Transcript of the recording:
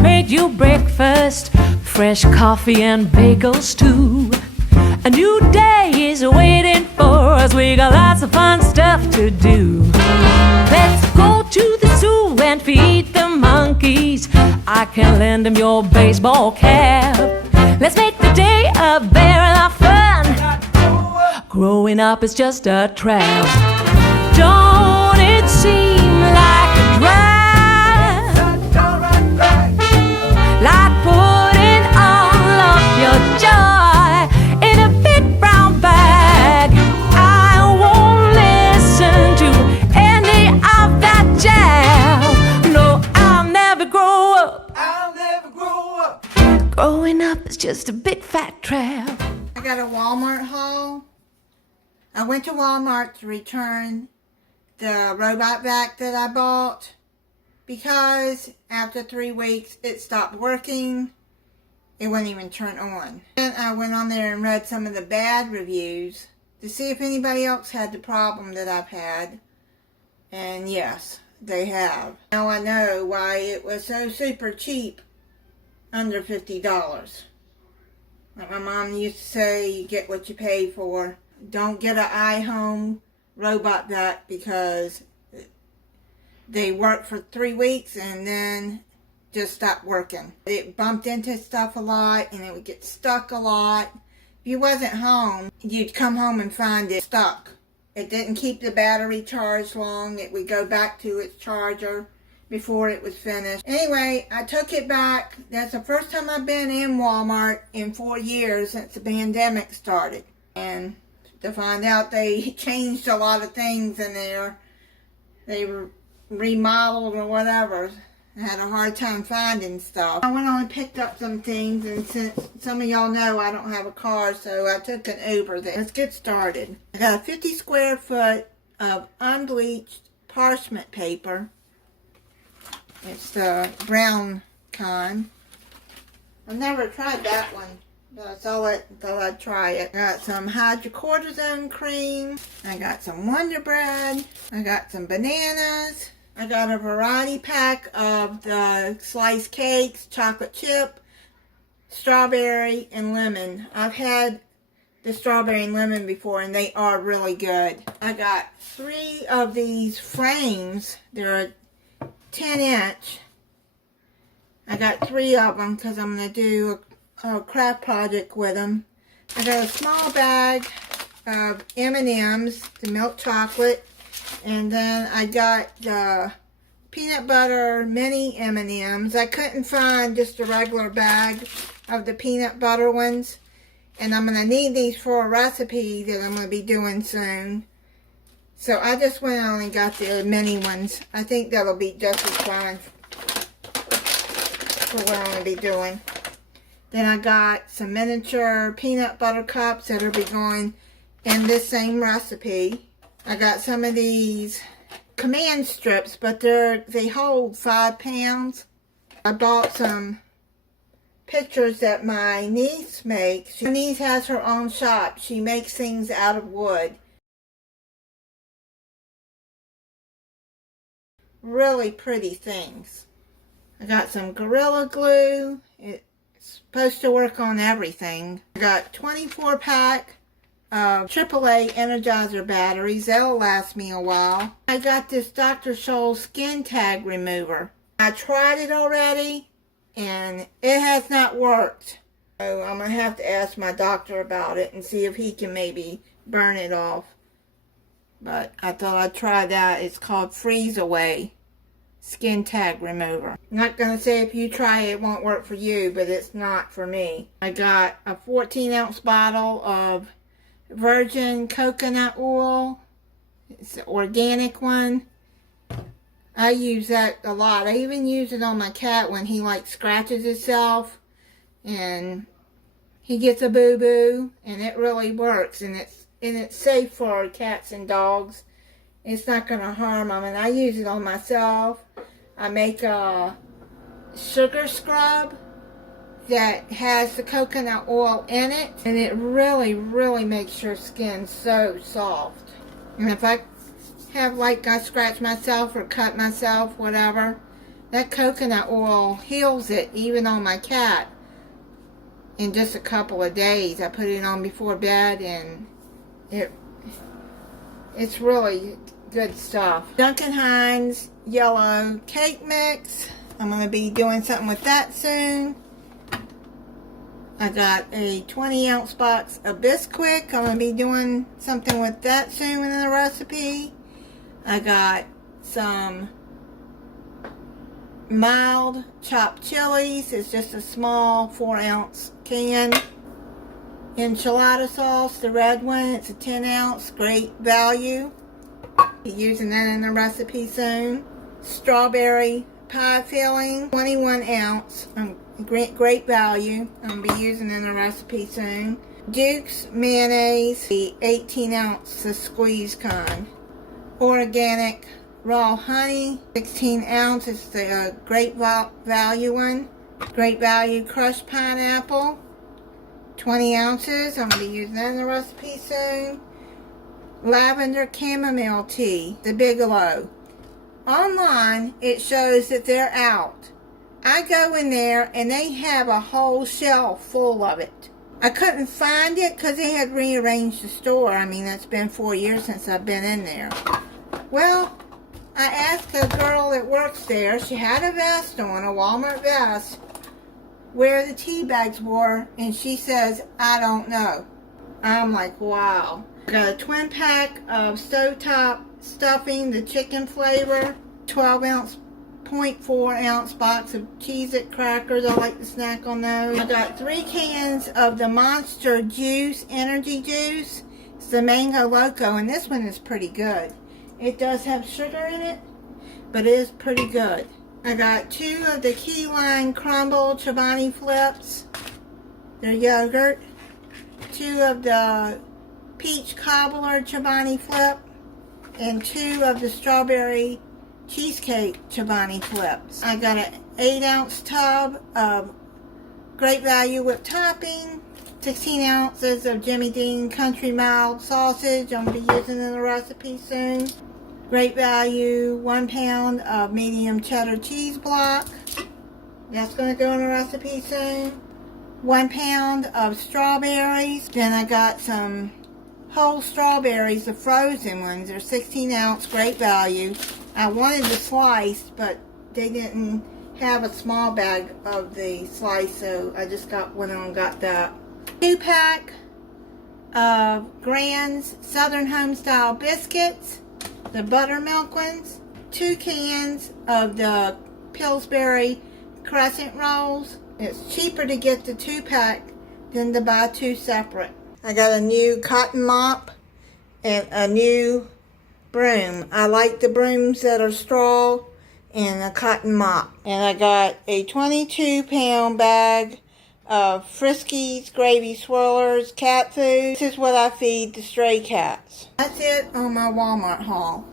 made you breakfast, fresh coffee and bagels too. A new day is waiting for us, we got lots of fun stuff to do. Let's go to the zoo and feed the monkeys. I can lend them your baseball cap. Let's make the day a very lot of fun. Growing up is just a trap. Don't it seem like a drag? Like putting all of your joy in a big brown bag. I won't listen to any of that jazz. No, I'll never grow up. I'll never grow up. Growing up is just a big fat trap. I got a Walmart haul. I went to Walmart to return the robot vac that I bought because after 3 weeks it stopped working. It wouldn't even turn on. Then I went on there and read some of the bad reviews to see if anybody else had the problem that I've had. And yes, they have. Now I know why it was so super cheap, under $50. Like my mom used to say, you get what you pay for. Don't get an iHome robot vac because they work for 3 weeks and then just stop working. It bumped into stuff a lot and it would get stuck a lot. If you wasn't home, you'd come home and find it stuck. It didn't keep the battery charged long. It would go back to its charger before it was finished. Anyway, I took it back. That's the first time I've been in Walmart in 4 years since the pandemic started. And to find out they changed a lot of things in there. They remodeled or whatever. I had a hard time finding stuff. I went on and picked up some things, and since some of y'all know I don't have a car, so I took an Uber there. Let's get started. I got a 50 square foot of unbleached parchment paper. It's the brown kind. I've never tried that one. I thought I'd try it. I got some hydrocortisone cream. I got some Wonder Bread. I got some bananas. I got a variety pack of the sliced cakes, chocolate chip, strawberry, and lemon. I've had the strawberry and lemon before and they are really good. I got 3 of these frames. They're a 10-inch. I got 3 of them because I'm going to do a craft project with them. I got a small bag of M&M's, the milk chocolate, and then I got the peanut butter mini M&M's. I couldn't find just a regular bag of the peanut butter ones, and I'm going to need these for a recipe that I'm going to be doing soon. So I just went on and got the mini ones. I think that'll be just as fine for what I'm going to be doing. Then I got some miniature peanut butter cups that'll be going in this same recipe. I got some of these command strips, but they hold 5 pounds. I bought some pictures that my niece makes. My niece has her own shop. She makes things out of wood. Really pretty things. I got some Gorilla Glue. It's supposed to work on everything. I got 24-pack of AAA Energizer batteries. That'll last me a while. I got this Dr. Scholl's skin tag remover. I tried it already and it has not worked. So I'm going to have to ask my doctor about it and see if he can maybe burn it off. But I thought I'd try that. It's called Freeze Away Skin Tag Remover. I'm not going to say if you try it, it won't work for you, but it's not for me. I got a 14-ounce bottle of virgin coconut oil. It's the organic one. I use that a lot. I even use it on my cat when he like scratches himself and he gets a boo-boo, and it really works, and it's safe for cats and dogs. It's not going to harm them, and I use it on myself. I make a sugar scrub that has the coconut oil in it, and it really, really makes your skin so soft. And if I have like I scratch myself or cut myself, whatever, That coconut oil heals it, even on my cat. In just a couple of days, I put it on before bed, and it's really good stuff. Duncan Hines yellow cake mix. I'm going to be doing something with that soon. I got a 20-ounce box of Bisquick. I'm going to be doing something with that soon in the recipe. I got some mild chopped chilies. It's just a small 4-ounce can. Enchilada sauce, the red one. It's a 10-ounce, great value. Be using that in the recipe soon. Strawberry pie filling, 21-ounce. Great value. I'm going to be using in the recipe soon. Duke's mayonnaise, the 18-ounce, the squeeze kind. Organic raw honey, 16 ounces, the great value one. Great value crushed pineapple, 20 ounces. I'm going to be using that in the recipe soon. Lavender chamomile tea, the Bigelow. Online, it shows that they're out. I go in there and they have a whole shelf full of it. I couldn't find it because they had rearranged the store. I mean, it's been 4 years since I've been in there. Well, I asked a girl that works there, she had a vest on, a Walmart vest, where the tea bags were, and she says, I don't know. I'm like, wow. Got a twin pack of stovetop stuffing, the chicken flavor, 12-ounce, 0.4-ounce box of Cheez-It crackers. I like to snack on those. I got 3 cans of the Monster Juice, energy juice. It's the Mango Loco, and this one is pretty good. It does have sugar in it, but it is pretty good. I got 2 of the Key Lime Crumble Chobani Flips. They're yogurt. 2 of the Peach Cobbler Chobani Flip. And 2 of the Strawberry Cheesecake Chobani Flips. I got an 8-ounce tub of Great Value whipped topping. 16 ounces of Jimmy Dean Country Mild sausage. I'm going to be using in the recipe soon. Great Value 1 pound of medium cheddar cheese block. That's going to go in the recipe soon. 1 pound of strawberries. Then I got some whole strawberries, the frozen ones. They're 16 ounce, great value. I wanted the sliced, but they didn't have a small bag of the slice, so I just got one and got that. 2-pack of Grand's Southern Home Style biscuits, the buttermilk ones. 2 cans of the Pillsbury crescent rolls. It's cheaper to get the 2-pack than to buy 2 separate. I got a new cotton mop and a new broom. I like the brooms that are straw and a cotton mop. And I got a 22-pound bag of Friskies Gravy Swirlers cat food. This is what I feed the stray cats. That's it on my Walmart haul.